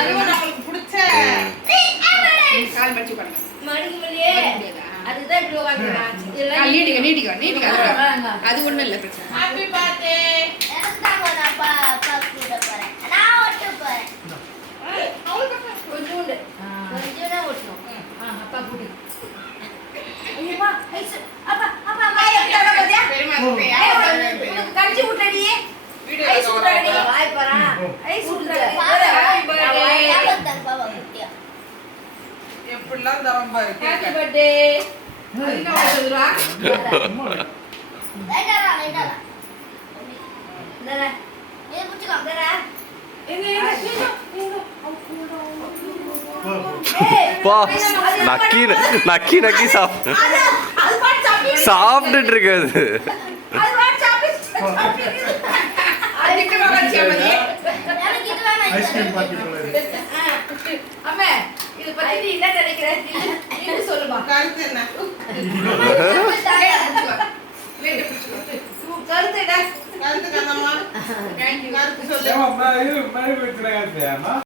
அதுவும் நம்மளுக்கு பிடிச்ச கால் மடிச்சு பாருங்க. அதுதான் இப்படி உட்கார்ந்து நீட்டிக்க அது ஒண்ணும் இல்ல பிரச்சனை. Happy birthday. கொஞ்சோண்டு கொஞ்சம் ஓட்டணும். அப்பா கூட்டி கடிச்சு விட்டடி ஐஸ் விட்டடி வாய் பாரா ஐஸ் விட்டடி எப்படிலாம் தரம் பாரு. Happy birthday. என்ன சொல்றா? நக்கி நக்கி சாப்பிட்டுட்டு இருக்காது. இது பத்தி நீ என்ன நினைக்கிற? நீ சொல்லுமா. கருத்து என்ன? கருத்து என்ன? கருத்து கண்ணம்மா. கருத்து சொல்லு.